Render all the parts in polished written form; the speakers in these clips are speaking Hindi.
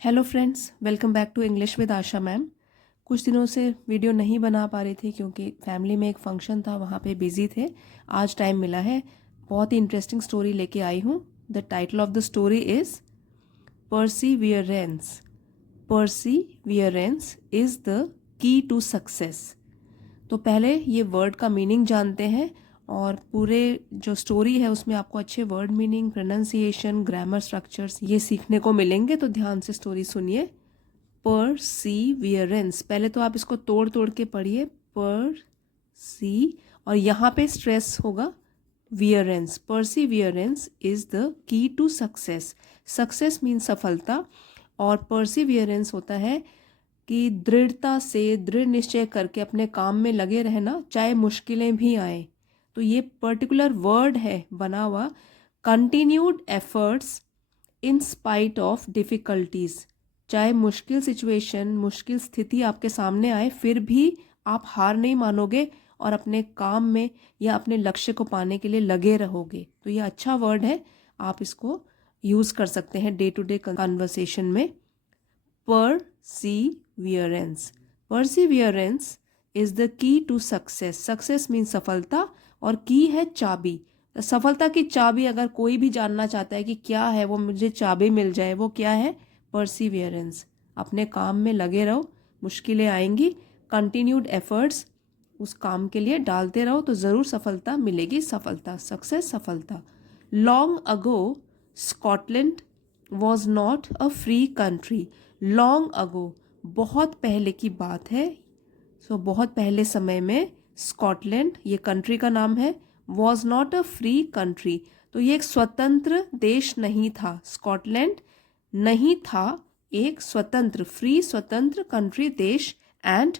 Hello friends, welcome back to English with Asha ma'am. कुछ दिनों से वीडियो नहीं बना पा रही थी क्योंकि फैमिली में एक फंक्शन था, वहाँ पे बिजी थे। आज टाइम मिला है, बहुत ही इंटरेस्टिंग स्टोरी लेके आई हूँ। The title of the story is perseverance. Perseverance is the key to success. तो पहले ये वर्ड का मीनिंग जानते हैं और पूरे जो स्टोरी है उसमें आपको अच्छे word meaning, pronunciation, grammar structures ये सीखने को मिलेंगे। तो ध्यान से स्टोरी सुनिए। परसीवियरेंस, पहले तो आप इसको तोड़ तोड़ के पढ़िए। पर सी और यहाँ पे स्ट्रेस होगा वियरेंस। Perseverance is the key to success. Success means सफलता और परसीवियरेंस होता है कि दृढ़ता से, दृढ़ निश्चय करके अपने काम में लगे रहना, चाहे मुश्किलें भी आए। तो ये पर्टिकुलर वर्ड है बना हुआ, continued efforts in spite of difficulties. चाहे मुश्किल सिचुएशन, मुश्किल स्थिति आपके सामने आए, फिर भी आप हार नहीं मानोगे और अपने काम में या अपने लक्ष्य को पाने के लिए लगे रहोगे। तो ये अच्छा वर्ड है, आप इसको यूज़ कर सकते हैं डे टू डे कन्वर्सेशन में। Perseverance, perseverance is the key to success. Success means सफलता और की है चाबी। सफलता की चाबी अगर कोई भी जानना चाहता है कि क्या है वो, मुझे चाबी मिल जाए, वो क्या है? परसीवियरेंस। अपने काम में लगे रहो, मुश्किलें आएंगी, कंटिन्यूड एफर्ट्स उस काम के लिए डालते रहो तो ज़रूर सफलता मिलेगी। सफलता, सक्सेस, सफलता। Long ago Scotland was not a free country. Long ago, बहुत पहले की बात है। बहुत पहले समय में स्कॉटलैंड, ये कंट्री का नाम है, was not a free country. तो ये एक स्वतंत्र देश नहीं था। स्कॉटलैंड नहीं था एक स्वतंत्र, फ्री, स्वतंत्र कंट्री, देश। And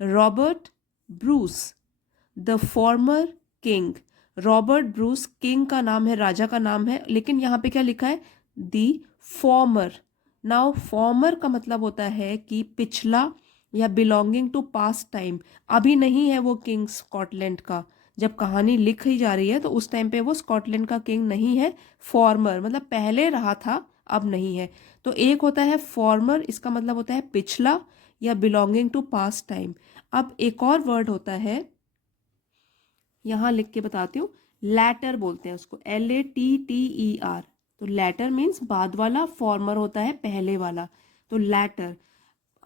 Robert Bruce the former king. Robert Bruce king का नाम है, राजा का नाम है, लेकिन यहाँ पे क्या लिखा है? The former. नाउ फॉर्मर का मतलब होता है कि पिछला या बिलोंगिंग टू पास्ट टाइम। अभी नहीं है वो किंग स्कॉटलैंड का। जब कहानी लिखी जा रही है तो उस टाइम पे वो स्कॉटलैंड का किंग नहीं है। फॉर्मर मतलब पहले रहा था, अब नहीं है। तो एक होता है फॉर्मर, इसका मतलब होता है पिछला या बिलोंगिंग टू पास्ट टाइम। अब एक और वर्ड होता है, यहाँ लिख के बताती हूँ, लैटर बोलते हैं उसको, LATTER। तो लैटर मीन्स बाद वाला, फॉर्मर होता है पहले वाला। तो लैटर,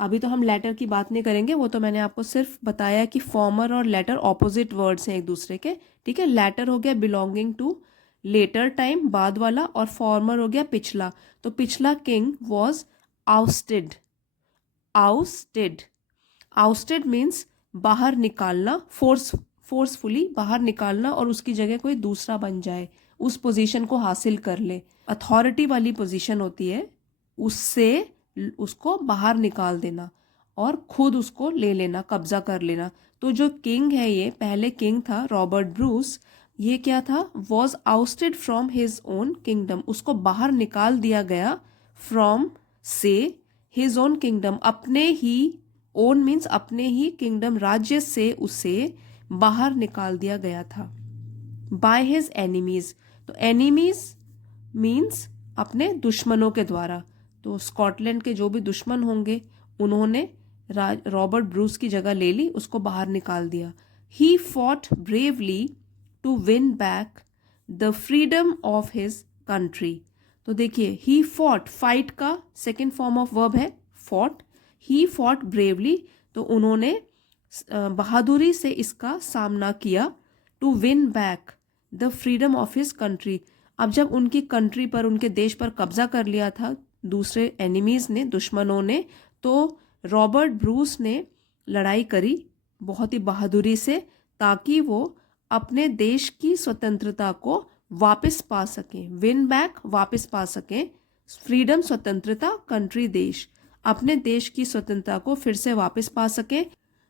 अभी तो हम लेटर की बात नहीं करेंगे, वो तो मैंने आपको सिर्फ बताया कि फॉर्मर और लेटर ऑपोजिट वर्ड्स हैं एक दूसरे के। ठीक है, लेटर हो गया बिलोंगिंग टू लेटर टाइम, बाद वाला, और फॉर्मर हो गया पिछला। तो पिछला king was ousted. Ousted, ousted means बाहर निकालना, फोर्सफुली बाहर निकालना और उसकी जगह कोई दूसरा बन जाए, उस पोजीशन को हासिल कर ले। अथॉरिटी वाली पोजीशन होती है, उससे उसको बाहर निकाल देना और खुद उसको ले लेना, कब्जा कर लेना। तो जो किंग है, ये पहले किंग था रॉबर्ट ब्रूस, ये क्या था? Was ousted from his own kingdom. उसको बाहर निकाल दिया गया, फ्रॉम से हिज ओन किंगडम, अपने ही, ओन मीन्स अपने ही, किंगडम राज्य से उसे बाहर निकाल दिया गया था। बाय हिज एनिमीज, तो एनिमीज मीन्स अपने दुश्मनों के द्वारा। तो स्कॉटलैंड के जो भी दुश्मन होंगे उन्होंने रॉबर्ट ब्रूस की जगह ले ली, उसको बाहर निकाल दिया। He fought bravely to win back the freedom of his country. तो देखिए, ही फॉट, फाइट का सेकेंड फॉर्म ऑफ वर्ब है फॉट। ही फॉट ब्रेवली, तो उन्होंने बहादुरी से इसका सामना किया। To win back the freedom of his country, अब जब उनकी कंट्री पर, उनके देश पर कब्जा कर लिया था दूसरे एनिमीज ने, दुश्मनों ने, तो रॉबर्ट ब्रूस ने लड़ाई करी बहुत ही बहादुरी से, ताकि वो अपने देश की स्वतंत्रता को वापस पा सकें। विन बैक, वापस पा सकें। फ्रीडम, स्वतंत्रता, कंट्री, देश, अपने देश की स्वतंत्रता को फिर से वापस पा सकें।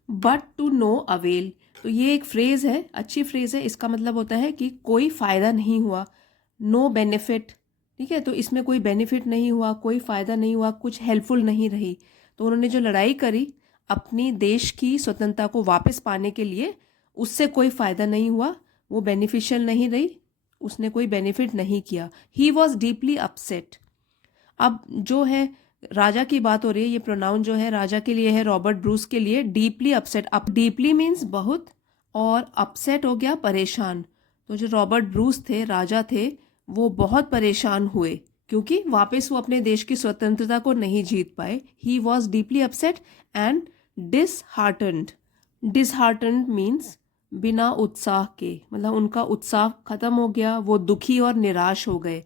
बट टू नो अवेल, तो ये एक फ्रेज है, अच्छी फ्रेज है। इसका मतलब होता है कि कोई फ़ायदा नहीं हुआ, नो बेनिफिट। ठीक है, तो इसमें कोई बेनिफिट नहीं हुआ, कोई फ़ायदा नहीं हुआ, कुछ हेल्पफुल नहीं रही। तो उन्होंने जो लड़ाई करी अपनी देश की स्वतंत्रता को वापस पाने के लिए, उससे कोई फ़ायदा नहीं हुआ, वो बेनिफिशियल नहीं रही, उसने कोई बेनिफिट नहीं किया। He was deeply upset. अब जो है राजा की बात हो रही है, ये प्रोनाउन जो है राजा के लिए है, रॉबर्ट ब्रूस के लिए। Deeply upset, up deeply means बहुत, और अपसेट हो गया परेशान। तो जो रॉबर्ट ब्रूस थे, राजा थे, वो बहुत परेशान हुए क्योंकि वापस वो अपने देश की स्वतंत्रता को नहीं जीत पाए। He was deeply upset and disheartened. Disheartened means बिना उत्साह के, मतलब उनका उत्साह खत्म हो गया, वो दुखी और निराश हो गए।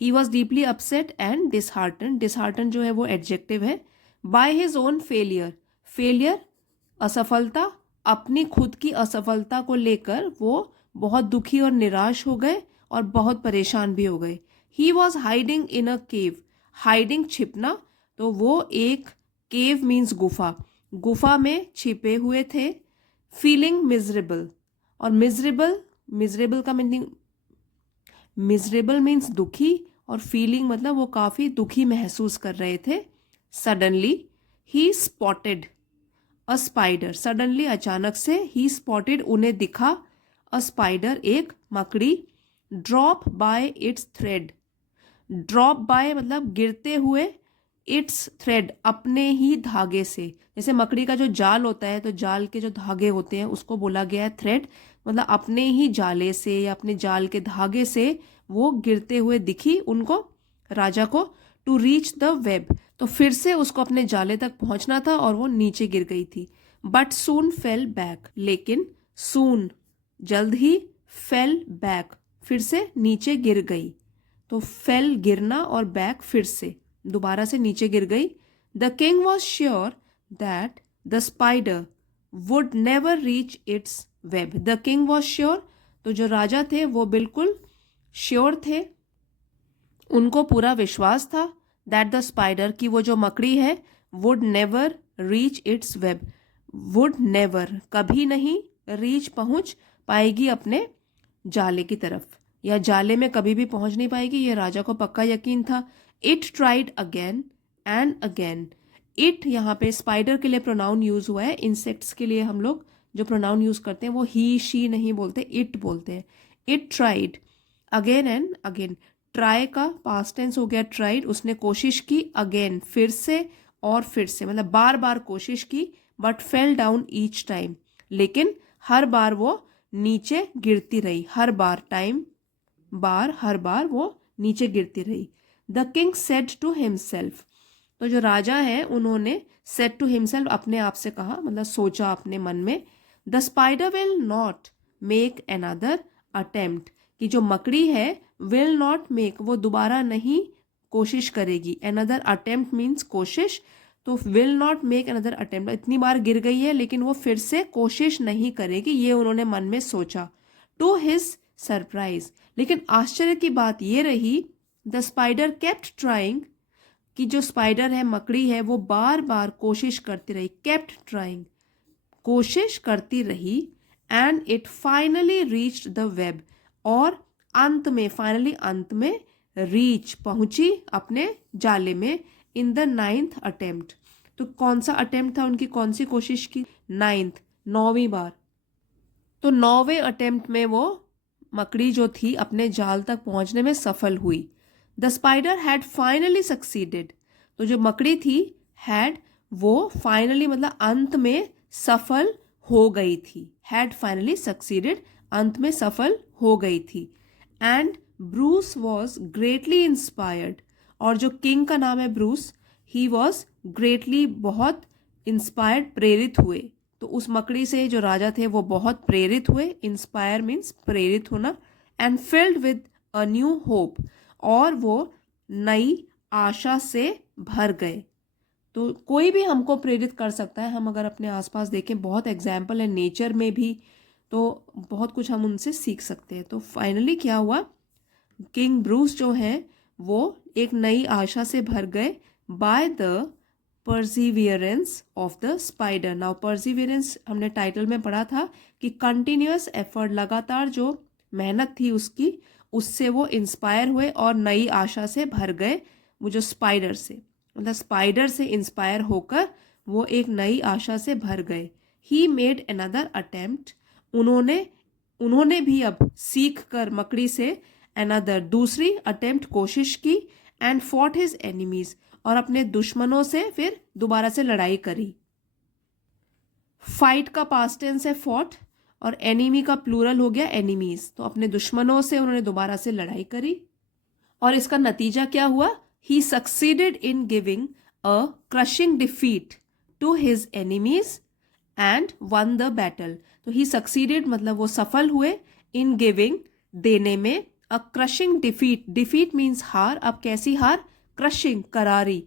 He was deeply upset and dishearten, dishearten जो है वो एडजेक्टिव है। By his own failure, failure असफलता, अपनी खुद की असफलता को लेकर वो बहुत दुखी और निराश हो गए और बहुत परेशान भी हो गए। He was hiding in a cave, hiding छिपना, तो वो एक केव मीन्स गुफा, गुफा में छिपे हुए थे। फीलिंग मिजरेबल, और मिजरेबल, मिजरेबल का मीनिंग, मिजरेबल मीन्स दुखी, और फीलिंग मतलब वो काफ़ी दुखी महसूस कर रहे थे। Suddenly he spotted a spider, suddenly अचानक से, ही स्पॉटेड उन्हें दिखा, अ स्पाइडर एक मकड़ी, drop by it's thread, drop by मतलब गिरते हुए, इट्स थ्रेड अपने ही धागे से, जैसे मकड़ी का जो जाल होता है तो जाल के जो धागे होते हैं उसको बोला गया है थ्रेड, मतलब अपने ही जाले से या अपने जाल के धागे से वो गिरते हुए दिखी उनको, राजा को। टू रीच द वेब, तो फिर से उसको अपने जाले तक पहुंचना था और वो नीचे गिर गई थी। बट सून फेल बैक, लेकिन सून जल्द ही, फेल बैक फिर से नीचे गिर गई, तो फेल गिरना और बैक फिर से दोबारा से नीचे गिर गई। The king was sure that the spider would never reach its web, the king was sure, तो जो राजा थे वो बिल्कुल श्योर थे, उनको पूरा विश्वास था, दैट द स्पाइडर की वो जो मकड़ी है, would never reach its web, would never कभी नहीं, रीच पहुंच पाएगी अपने जाले की तरफ, या जाले में कभी भी पहुंच नहीं पाएगी, ये राजा को पक्का यकीन था। It tried again and again, it यहाँ पे स्पाइडर के लिए प्रोनाउन यूज हुआ है, इंसेक्ट्स के लिए हम लोग जो प्रोनाउन यूज करते हैं वो ही शी नहीं बोलते, इट बोलते हैं। It tried again and again, try का पास्ट टेंस हो गया ट्राइड, उसने कोशिश की, अगेन फिर से, और फिर से मतलब बार बार कोशिश की, but fell down each time, लेकिन हर बार वो नीचे गिरती रही, हर बार, टाइम बार, हर बार वो नीचे गिरती रही। The king said to himself, तो जो राजा है उन्होंने सेड टू हिमसेल्फ अपने आप से कहा, मतलब सोचा अपने मन में, the spider will not make another attempt, कि जो मकड़ी है विल नॉट मेक वो दोबारा नहीं कोशिश करेगी, अनदर अटेम्प्ट मीन्स कोशिश, तो will not make another attempt, इतनी बार गिर गई है लेकिन वो फिर से कोशिश नहीं करेगी, ये उन्होंने मन में सोचा। टू हिज सरप्राइज, लेकिन आश्चर्य की बात ये रही, द स्पाइडर केप्ट ट्राइंग, कि जो स्पाइडर है, मकड़ी है, वो बार बार कोशिश करती रही, केप्ट ट्राइंग कोशिश करती रही, and it finally reached the web, और अंत में, फाइनली अंत में, रीच पहुंची अपने जाले में, इन द 9th अटेम्प्ट, तो कौन सा अटेम्प्ट था उनकी, कौन सी कोशिश की, 9th 9वीं बार, तो 9वें अटेम्प्ट में वो मकड़ी जो थी अपने जाल तक पहुंचने में सफल हुई। The spider had finally succeeded, तो जो मकड़ी थी, हैड वो फाइनली मतलब अंत में सफल हो गई थी, हैड फाइनली सक्सीडेड अंत में सफल हो गई थी। And Bruce was greatly inspired, और जो किंग का नाम है ब्रूस, ही वॉज ग्रेटली बहुत इंस्पायर्ड प्रेरित हुए, तो उस मकड़ी से जो राजा थे वो बहुत प्रेरित हुए, इंस्पायर मीन्स प्रेरित होना, and filled with a new hope, और वो नई आशा से भर गए। तो कोई भी हमको प्रेरित कर सकता है, हम अगर अपने आसपास देखें बहुत एग्जाम्पल है नेचर में भी, तो बहुत कुछ हम उनसे सीख सकते हैं। तो फाइनली क्या हुआ, किंग ब्रूस जो हैं वो एक नई आशा से भर गए, by the Perseverance of the spider. Now Perseverance हमने टाइटल में पढ़ा था कि कंटिन्यूअस एफर्ट, लगातार जो मेहनत थी उसकी, उससे वो इंस्पायर हुए और नई आशा से भर गए, वो जो स्पाइडर से, मतलब स्पाइडर से इंस्पायर होकर वो एक नई आशा से भर गए। ही मेड अनदर अटेम्प्ट, उन्होंने भी अब सीख कर मकड़ी से अनदर दूसरी अटेम्प्ट कोशिश की, एंड फॉट हिज एनिमीज, और अपने दुश्मनों से फिर दोबारा से लड़ाई करी। फाइट का पास्ट टेंस है फॉट, और एनिमी का प्लूरल हो गया एनिमीज। तो अपने दुश्मनों से उन्होंने दोबारा से लड़ाई करी, और इसका नतीजा क्या हुआ? He succeeded in giving a crushing defeat to his enemies and won the battle. तो ही सक्सीडेड मतलब वो सफल हुए, इन गिविंग देने में, अ क्रशिंग डिफीट, डिफीट मीन्स हार। अब कैसी हार? क्रशिंग करारी,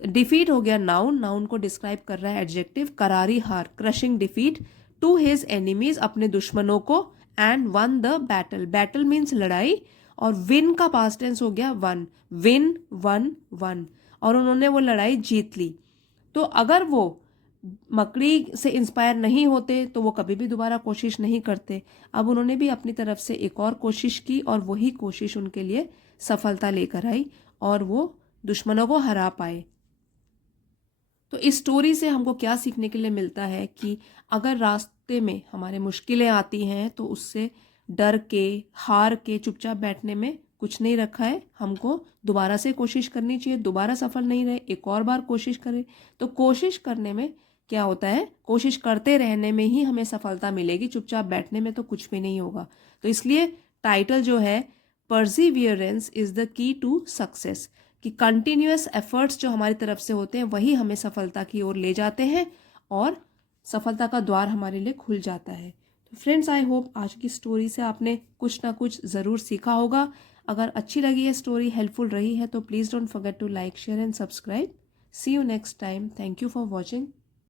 डिफीट हो गया नाउन, नाउन को डिस्क्राइब कर रहा है एडजेक्टिव, करारी हार, crushing defeat, to his enemies अपने दुश्मनों को, and won the battle, battle means लड़ाई, और विन का पास्ट टेंस हो गया वन, विन वन वन, और उन्होंने वो लड़ाई जीत ली। तो अगर वो मकड़ी से इंस्पायर नहीं होते तो वो कभी भी दोबारा कोशिश नहीं करते। अब उन्होंने भी अपनी तरफ से एक और कोशिश की, और वही कोशिश उनके लिए सफलता लेकर आई, और वो दुश्मनों को हरा पाए। तो इस स्टोरी से हमको क्या सीखने के लिए मिलता है कि अगर रास्ते में हमारे मुश्किलें आती हैं तो उससे डर के, हार के चुपचाप बैठने में कुछ नहीं रखा है। हमको दोबारा से कोशिश करनी चाहिए, दोबारा सफल नहीं रहे एक और बार कोशिश करें। तो कोशिश करने में क्या होता है, कोशिश करते रहने में ही हमें सफलता मिलेगी, चुपचाप बैठने में तो कुछ भी नहीं होगा। तो इसलिए टाइटल जो है, perseverance is the key to success, कि कंटिन्यूअस एफर्ट्स जो हमारी तरफ से होते हैं वही हमें सफलता की ओर ले जाते हैं, और सफलता का द्वार हमारे लिए खुल जाता है। तो फ्रेंड्स, आई होप आज की स्टोरी से आपने कुछ ना कुछ ज़रूर सीखा होगा। अगर अच्छी लगी है स्टोरी, हेल्पफुल रही है, तो please don't forget to like, share and subscribe. See you next time. Thank you for watching.